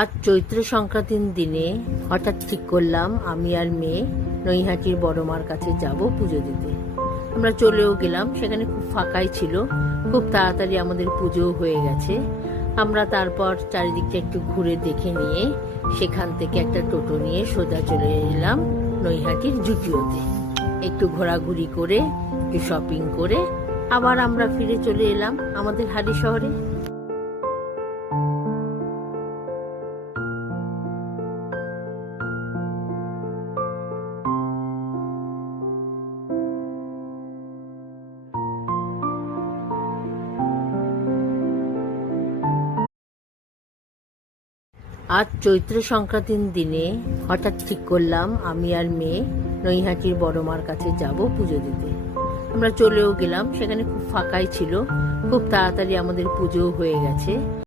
আজ চৈত্র সংক্রান্তির দিনে হঠাৎ ঠিক করলাম আমি আর মেয়ে নৈহাটির বড় মার কাছে যাব পুজো দিতে। আমরা চলেও গেলাম, সেখানে খুব ফাঁকাই ছিল, খুব তাড়াতাড়ি আমাদের পুজো হয়ে গেছে। আমরা তারপর চারিদিকটা একটু ঘুরে দেখে নিয়ে সেখান থেকে একটা টোটো নিয়ে সোজা চলে এলাম নৈহাটির জুডিওতে। একটু ঘোরাঘুরি করে একটু শপিং করে আবার আমরা ফিরে চলে এলাম আমাদের হালি শহরে। আজ চৈত্র সংক্রান্তির দিনে হঠাৎ ঠিক করলাম আমি আর মেয়ে নৈহাটির বড় মার কাছে যাব পুজো দিতে। আমরা চলেও গেলাম, সেখানে খুব ফাঁকাই ছিল, খুব তাড়াতাড়ি আমাদের পুজো হয়ে গেছে।